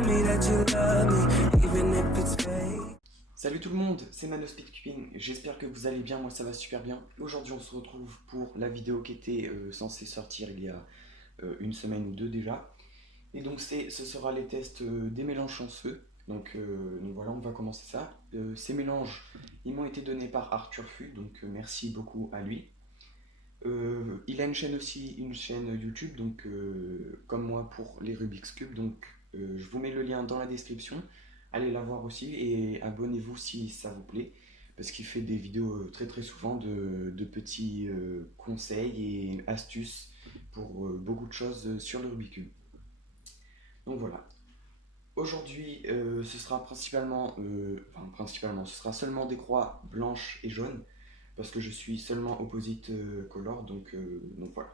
me that you love me, even if it's fake. Salut tout le monde, c'est Mano Speedcubing, j'espère que vous allez bien, moi ça va super bien. Aujourd'hui on se retrouve pour la vidéo qui était censée sortir il y a une semaine ou deux déjà. Et donc ce sera les tests des mélanges chanceux. Donc voilà, on va commencer ça. Ces mélanges, ils m'ont été donnés par Arthur Fu, donc merci beaucoup à lui. Il a une chaîne aussi, une chaîne YouTube, donc comme moi pour les Rubik's Cube, donc je vous mets le lien dans la description. Allez la voir aussi et abonnez-vous si ça vous plaît, parce qu'il fait des vidéos très très souvent de petits conseils et astuces pour beaucoup de choses sur le Rubik's Cube. Donc voilà. Aujourd'hui, ce sera principalement, ce sera seulement des croix blanches et jaunes, parce que je suis seulement opposite color, donc voilà.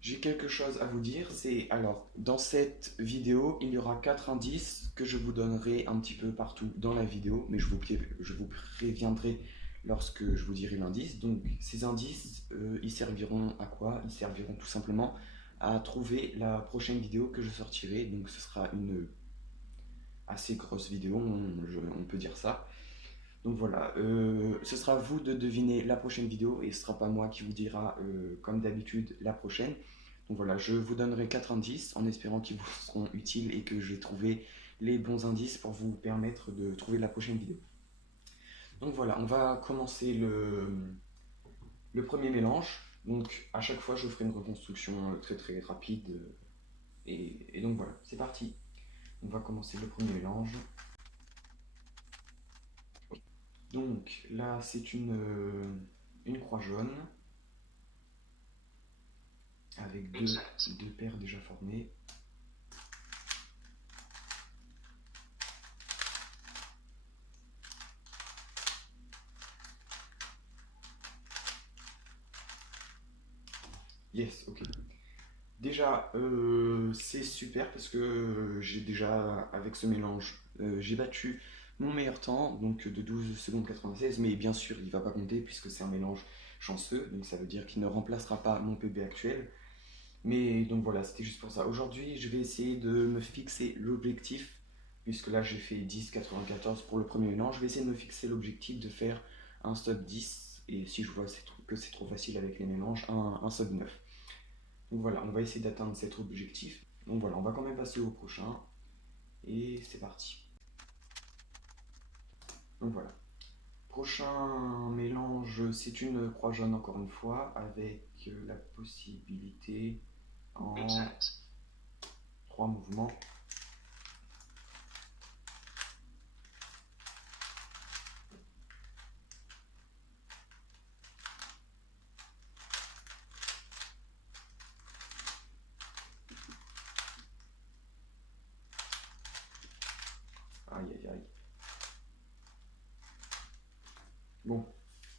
J'ai quelque chose à vous dire, c'est alors dans cette vidéo il y aura 4 indices que je vous donnerai un petit peu partout dans la vidéo, mais je vous préviendrai lorsque je vous dirai l'indice. Donc ces indices, ils serviront à quoi? Ils serviront tout simplement à trouver la prochaine vidéo que je sortirai, donc ce sera une assez grosse vidéo, on peut dire ça. Donc voilà, ce sera à vous de deviner la prochaine vidéo et ce sera pas moi qui vous dira comme d'habitude la prochaine. Donc voilà, je vous donnerai 4 indices en espérant qu'ils vous seront utiles et que j'ai trouvé les bons indices pour vous permettre de trouver la prochaine vidéo. Donc voilà, on va commencer le premier mélange. Donc à chaque fois je ferai une reconstruction très très rapide et donc voilà, c'est parti. On va commencer le premier mélange. Donc là c'est une croix jaune avec deux paires déjà formées. Yes, ok. Déjà, c'est super parce que j'ai déjà, avec ce mélange, j'ai battu mon meilleur temps, donc de 12 secondes 96, mais bien sûr, il ne va pas compter puisque c'est un mélange chanceux, donc ça veut dire qu'il ne remplacera pas mon PB actuel. Mais donc voilà, c'était juste pour ça. Aujourd'hui, je vais essayer de me fixer l'objectif, puisque là j'ai fait 10,94 pour le premier mélange. Je vais essayer de me fixer l'objectif de faire un stop 10, et si je vois que c'est trop facile avec les mélanges, un stop 9. Donc voilà, on va essayer d'atteindre cet objectif. Donc voilà, on va quand même passer au prochain. Et c'est parti. Donc voilà. Prochain mélange, c'est une croix jaune encore une fois, avec la possibilité en 3 mouvements. Aïe aïe aïe. Bon,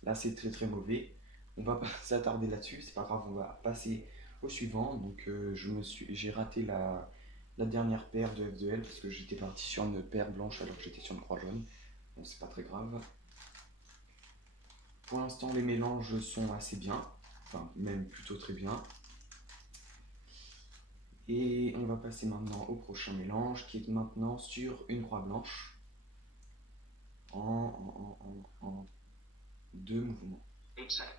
là c'est très très mauvais. On va pas s'attarder là-dessus, c'est pas grave, on va passer au suivant. Donc j'ai raté la dernière paire de F2L parce que j'étais parti sur une paire blanche alors que j'étais sur une croix jaune. Bon, c'est pas très grave. Pour l'instant, les mélanges sont assez bien, enfin même plutôt très bien. Et on va passer maintenant au prochain mélange qui est maintenant sur une croix blanche en 2 mouvements. Et voilà.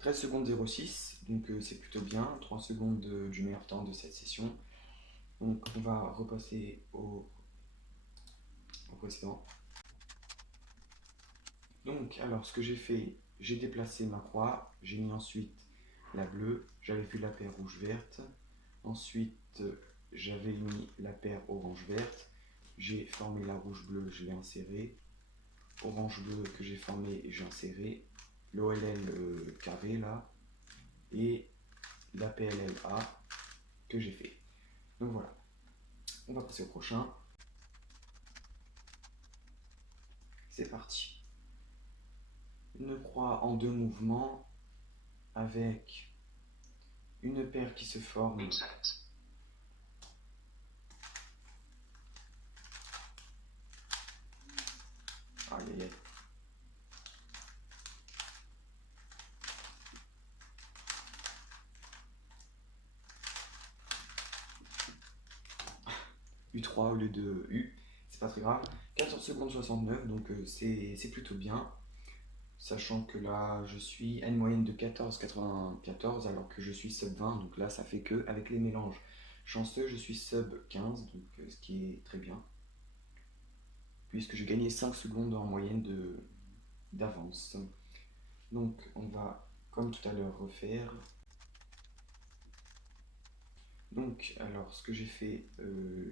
13 secondes 06, donc c'est plutôt bien. 3 secondes du meilleur temps de cette session. Donc on va repasser au précédent. Donc alors ce que j'ai fait, j'ai déplacé ma croix, j'ai mis ensuite la bleue, j'avais vu la paire rouge-verte, ensuite j'avais mis la paire orange-verte, j'ai formé la rouge-bleue, je l'ai insérée, orange-bleu que j'ai formé et j'ai inséré, l'OLL carré là, et la PLLA que j'ai fait. Donc voilà, on va passer au prochain. C'est parti. Une croix en 2 mouvements avec une paire qui se forme Aïe aïe aïe. U3 au lieu de U, c'est pas très grave. 14 secondes 69, donc c'est plutôt bien. Sachant que là, je suis à une moyenne de 14,94 alors que je suis sub 20, donc là, ça fait que avec les mélanges chanceux, je suis sub 15, donc ce qui est très bien. Puisque j'ai gagné 5 secondes en moyenne d'avance. Donc on va, comme tout à l'heure, refaire. Donc, alors, ce que j'ai fait,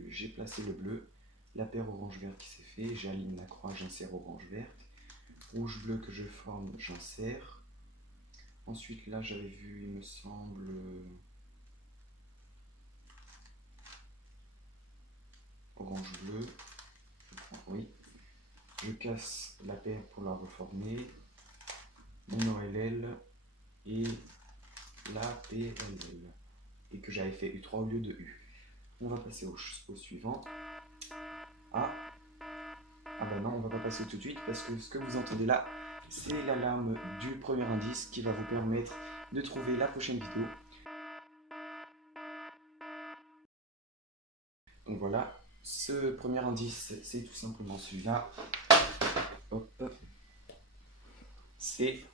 j'ai placé le bleu, la paire orange-verte qui s'est fait, j'aligne la croix, j'insère orange-verte, rouge-bleu que je forme, j'insère. Ensuite, là, j'avais vu, il me semble, orange-bleu, je crois, oui. Je casse la paire pour la reformer, mon OLL et la PLL, et que j'avais fait U3 au lieu de U. On va passer au suivant. Ah bah non, on va pas passer tout de suite parce que ce que vous entendez là, c'est l'alarme du premier indice qui va vous permettre de trouver la prochaine vidéo. Donc voilà, ce premier indice, c'est tout simplement celui-là. Hop, c'est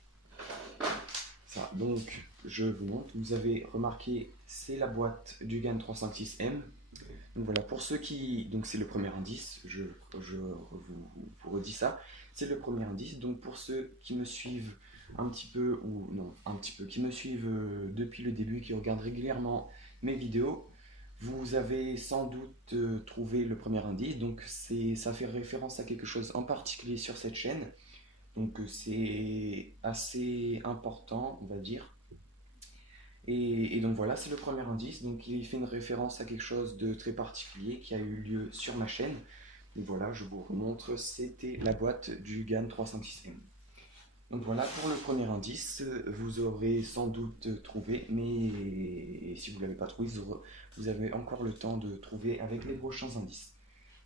ça. Donc je vous montre, vous avez remarqué, c'est la boîte du GAN 356M. Donc voilà, pour ceux qui... Donc c'est le premier indice, je vous redis ça. C'est le premier indice, donc pour ceux qui me suivent un petit peu, ou non, un petit peu, qui me suivent depuis le début, qui regardent régulièrement mes vidéos, vous avez sans doute trouvé le premier indice, donc ça fait référence à quelque chose en particulier sur cette chaîne. Donc c'est assez important, on va dire. Et donc voilà, c'est le premier indice. Donc il fait une référence à quelque chose de très particulier qui a eu lieu sur ma chaîne. Donc voilà, je vous remontre, c'était la boîte du GAN 356M. Donc voilà, pour le premier indice, vous aurez sans doute trouvé, mais si vous ne l'avez pas trouvé, vous avez encore le temps de trouver avec les prochains indices.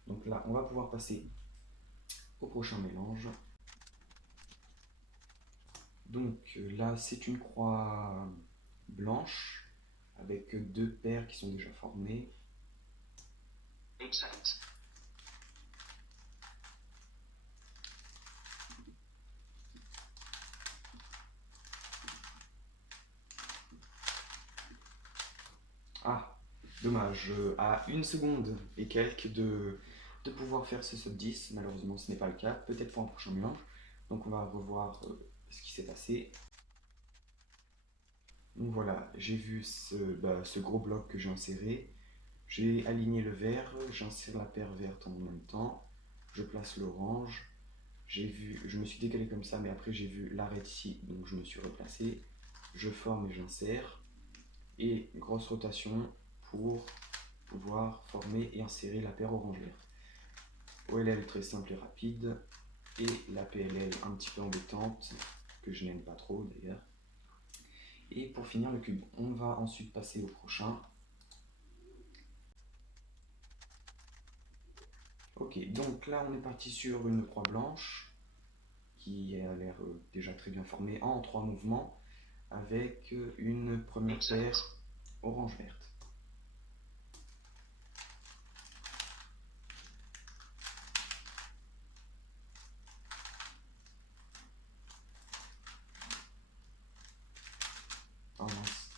Donc là, on va pouvoir passer au prochain mélange. Donc là, c'est une croix blanche avec deux paires qui sont déjà formées. Exact. Ah, dommage, à une seconde et quelques de pouvoir faire ce sub 10, malheureusement ce n'est pas le cas, peut-être pour un prochain mélange. Donc on va revoir ce qui s'est passé. Donc voilà, j'ai vu ce gros bloc que j'ai inséré. J'ai aligné le vert, j'insère la paire verte en même temps. Je place l'orange. Je me suis décalé comme ça, mais après j'ai vu l'arrêt ici, donc je me suis replacé. Je forme et j'insère. Et grosse rotation pour pouvoir former et insérer la paire orange-verte. OLL très simple et rapide. Et la PLL un petit peu embêtante, que je n'aime pas trop d'ailleurs. Et pour finir le cube, on va ensuite passer au prochain. Ok, donc là on est parti sur une croix blanche qui a l'air déjà très bien formée en 3 mouvements avec une première paire orange-verte. Oh mince.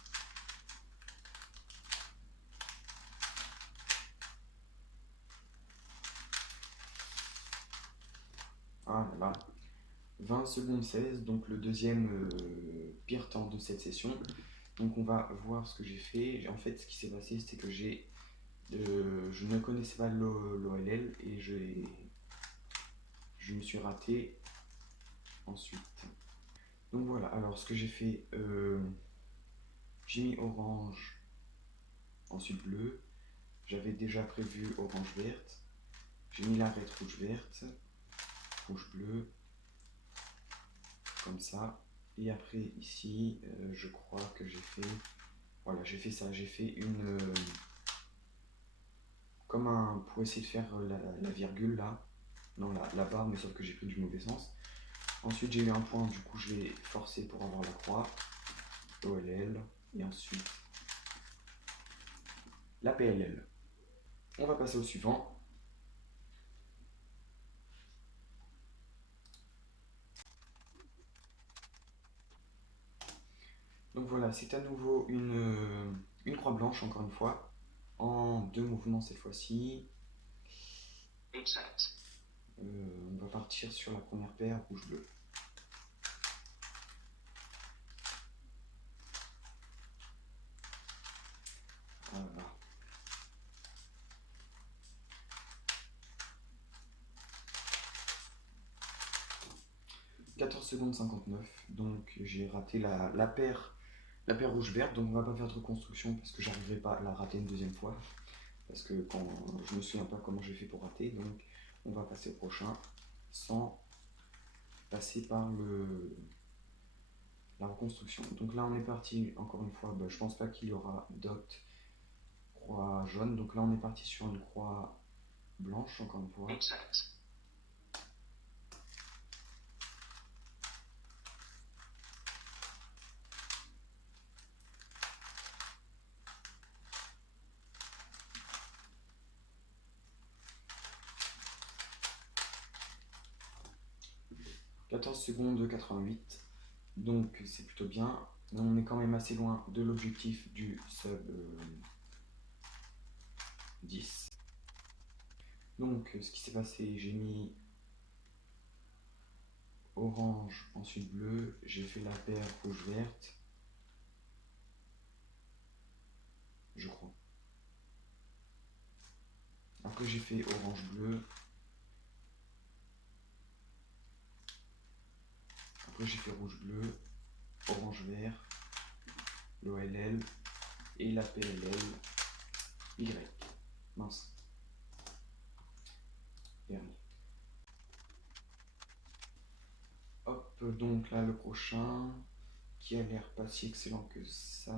Ah là là. 20 secondes 16, donc le deuxième pire temps de cette session. Donc on va voir ce que j'ai fait. En fait, ce qui s'est passé, c'était que je ne connaissais pas l'OLL et je me suis raté ensuite. Donc voilà, alors ce que j'ai fait, j'ai mis orange, ensuite bleu. J'avais déjà prévu orange-verte. J'ai mis l'arête rouge-verte, rouge-bleu, comme ça. Et après ici, je crois que j'ai fait... Voilà, j'ai fait ça, j'ai fait une... pour essayer de faire la virgule là. non, la barre, mais sauf que j'ai pris du mauvais sens. Ensuite, j'ai eu un point, du coup, je l'ai forcé pour avoir la croix, OLL, et ensuite la PLL. On va passer au suivant. Donc voilà, c'est à nouveau une croix blanche, encore une fois, en 2 mouvements cette fois-ci. On va partir sur la première paire, rouge-bleu. Voilà. 14 secondes 59, donc j'ai raté la paire rouge-verte, donc on va pas faire de reconstruction parce que j'arriverai pas à la rater une deuxième fois. Parce que quand je me souviens pas comment j'ai fait pour rater, donc on va passer au prochain sans passer par la reconstruction. Donc là on est parti, encore une fois, je pense pas qu'il y aura d'autres croix jaune, donc là on est parti sur une croix blanche, encore une fois. 14 secondes 88, donc c'est plutôt bien. Mais on est quand même assez loin de l'objectif du sub 10. Donc ce qui s'est passé, j'ai mis orange, ensuite bleu, j'ai fait la paire rouge-verte, je crois. Après j'ai fait orange-bleu, après j'ai fait rouge-bleu, orange-vert, l'OLL et la PLL, Y. Mince. Dernier. Hop, donc là le prochain, qui a l'air pas si excellent que ça.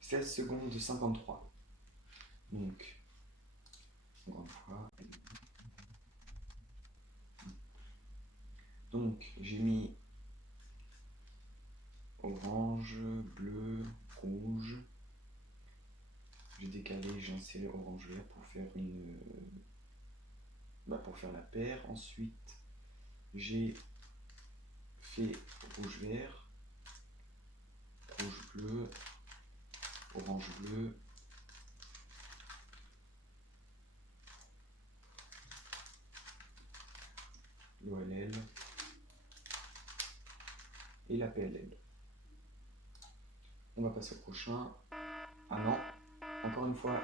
16 secondes 53. Donc, encore une fois. Donc, j'ai mis orange, bleu, rouge. J'ai décalé, j'ai inséré orange vert pour faire pour faire la paire. Ensuite, j'ai fait rouge vert, rouge bleu, orange bleu, l'OLL et la PLL. On va passer au prochain. Ah non, encore une fois,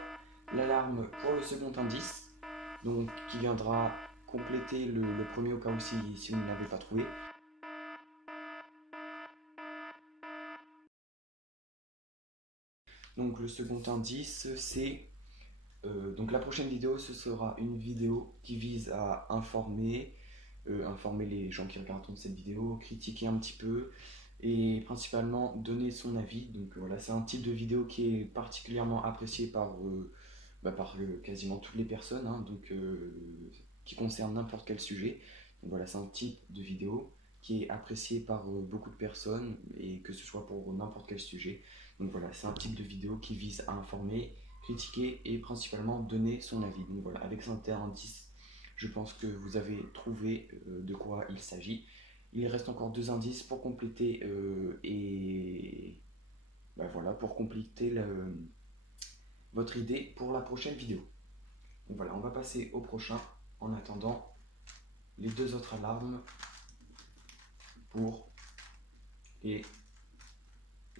l'alarme pour le second indice, donc qui viendra compléter le premier au cas où si vous ne l'avez pas trouvé. Donc le second indice, c'est... donc la prochaine vidéo, ce sera une vidéo qui vise à informer les gens qui regarderont cette vidéo, critiquer un petit peu et principalement donner son avis. Donc voilà, c'est un type de vidéo qui est particulièrement apprécié par quasiment toutes les personnes, hein, donc qui concerne n'importe quel sujet. Donc voilà, c'est un type de vidéo qui est apprécié par beaucoup de personnes et que ce soit pour n'importe quel sujet. Donc voilà, c'est un type de vidéo qui vise à informer, critiquer et principalement donner son avis. Donc voilà, avec cet indice, je pense que vous avez trouvé de quoi il s'agit. Il reste encore 2 indices pour compléter pour compléter votre idée pour la prochaine vidéo. Donc voilà, on va passer au prochain en attendant les 2 autres alarmes pour les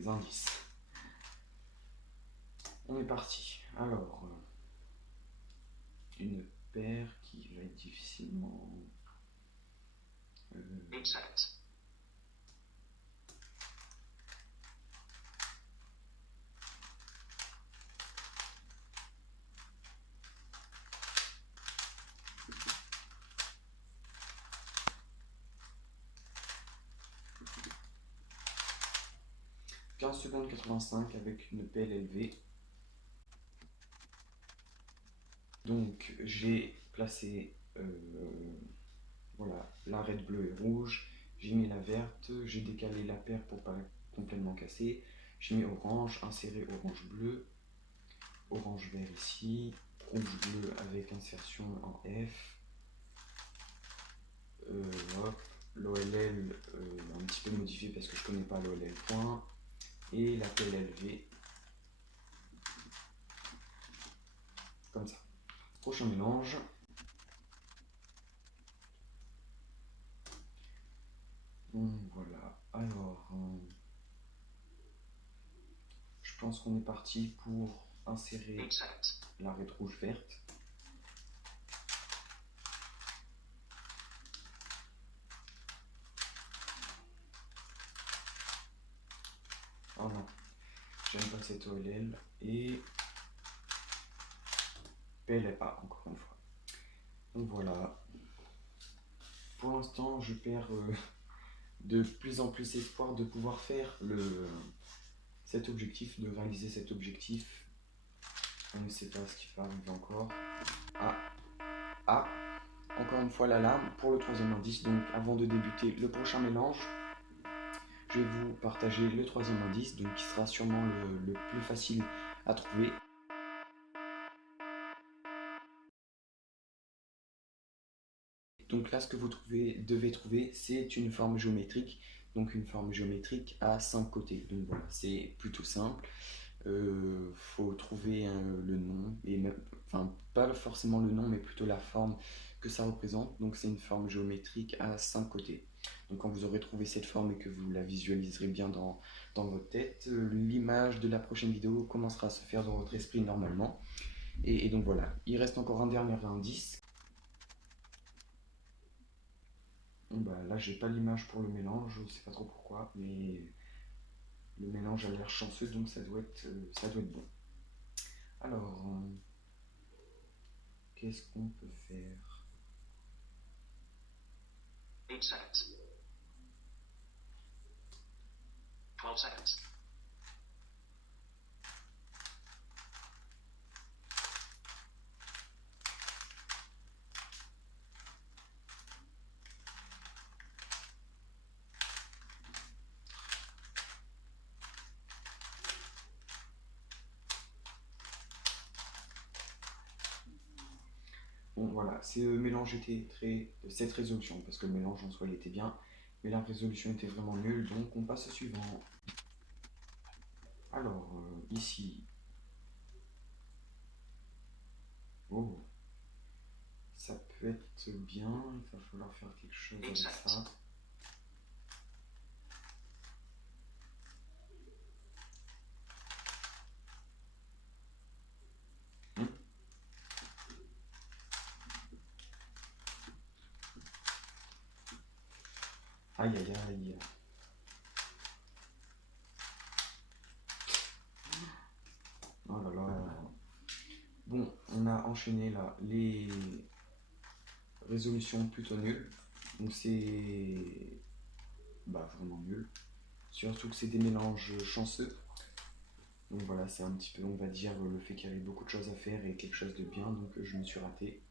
indices. On est parti. Alors, une paire qui va être difficilement... 15 secondes 85 avec une pelle élevée. Donc j'ai placé voilà, l'arête bleue et rouge, j'ai mis la verte, j'ai décalé la paire pour pas complètement casser, j'ai mis orange, inséré orange bleu, orange vert ici, rouge bleu avec insertion en F, hop, l'OLL un petit peu modifié parce que je connais pas l'OLL point, et la pelle élevée, comme ça. Prochain mélange. Voilà, alors je pense qu'on est parti pour insérer l'arête rouge verte. Oh non, j'aime pas cette OLL et PLA encore une fois. Donc voilà, pour l'instant je perds de plus en plus espoir de pouvoir faire cet objectif, de réaliser cet objectif. On ne sait pas ce qui va arriver encore. Encore une fois l'alarme pour le troisième indice. Donc avant de débuter le prochain mélange, je vais vous partager le troisième indice, donc qui sera sûrement le plus facile à trouver. Donc là, ce que vous devez trouver, c'est une forme géométrique. Donc une forme géométrique à 5 côtés. Donc voilà, c'est plutôt simple. Faut trouver le nom, et même, enfin pas forcément le nom, mais plutôt la forme que ça représente. Donc c'est une forme géométrique à 5 côtés. Donc quand vous aurez trouvé cette forme et que vous la visualiserez bien dans votre tête, l'image de la prochaine vidéo commencera à se faire dans votre esprit normalement. Et donc voilà, il reste encore un dernier indice. Bon, bah, là j'ai pas l'image pour le mélange, je sais pas trop pourquoi, mais le mélange a l'air chanceux, donc ça doit être bon. Alors, qu'est-ce qu'on peut faire? Bon voilà, ce mélange était cette résolution, parce que le mélange en soi il était bien, mais la résolution était vraiment nulle, donc on passe au suivant. Alors, ici, oh, ça peut être bien, il va falloir faire quelque chose avec ça. Aïe aïe aïe. Oh là là. Bon, on a enchaîné là les résolutions plutôt nulles. Donc c'est vraiment nul. Surtout que c'est des mélanges chanceux. Donc voilà, c'est un petit peu, on va dire, le fait qu'il y avait beaucoup de choses à faire et quelque chose de bien, donc je me suis raté.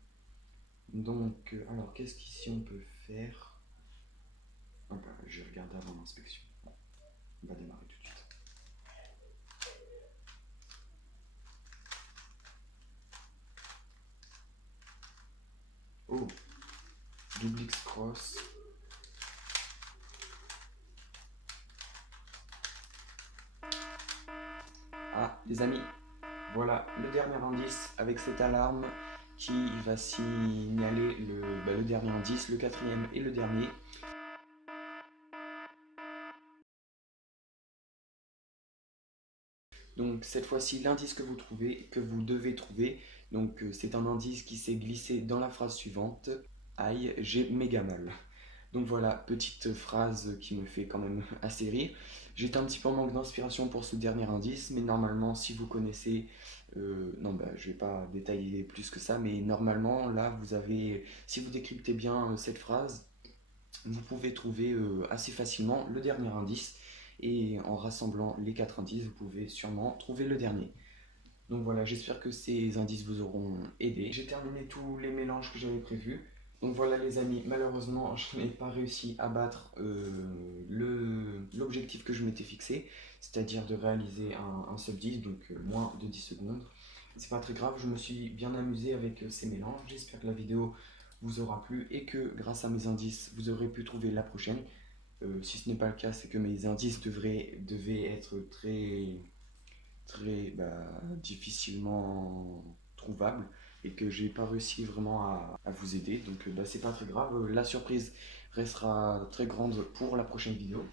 Donc, alors, qu'est-ce qu'ici on peut faire? Ah bah, je vais regarder avant l'inspection. On va démarrer tout de suite. Oh, double X cross. Ah, les amis, voilà le dernier indice avec cette alarme qui va signaler le dernier indice, le quatrième et le dernier. Donc cette fois-ci, l'indice que vous devez trouver, donc c'est un indice qui s'est glissé dans la phrase suivante. Aïe, j'ai méga mal. Donc voilà, petite phrase qui me fait quand même assez rire. J'étais un petit peu en manque d'inspiration pour ce dernier indice, mais normalement, si vous connaissez, non, je vais pas détailler plus que ça, mais normalement, là, si vous décryptez bien cette phrase, vous pouvez trouver assez facilement le dernier indice. et en rassemblant les 4 indices, vous pouvez sûrement trouver le dernier. Donc voilà, j'espère que ces indices vous auront aidé. J'ai terminé tous les mélanges que j'avais prévus. Donc voilà les amis, malheureusement je n'ai pas réussi à battre l'objectif que je m'étais fixé, c'est-à-dire de réaliser un sub 10, donc moins de 10 secondes. C'est pas très grave, je me suis bien amusé avec ces mélanges. J'espère que la vidéo vous aura plu et que grâce à mes indices, vous aurez pu trouver la prochaine. Si ce n'est pas le cas, c'est que mes indices devaient être très difficilement trouvables et que j'ai pas réussi vraiment à vous aider. Donc c'est pas très grave, la surprise restera très grande pour la prochaine vidéo.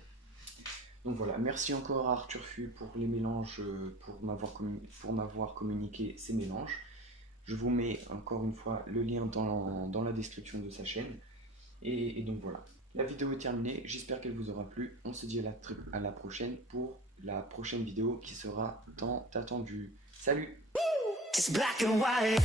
Donc voilà, merci encore à Arthur Fu pour les mélanges, pour m'avoir communiqué ces mélanges. Je vous mets encore une fois le lien dans la description de sa chaîne. Et donc voilà, la vidéo est terminée, j'espère qu'elle vous aura plu. On se dit à la prochaine pour la prochaine vidéo qui sera tant attendue. Salut! It's black and white.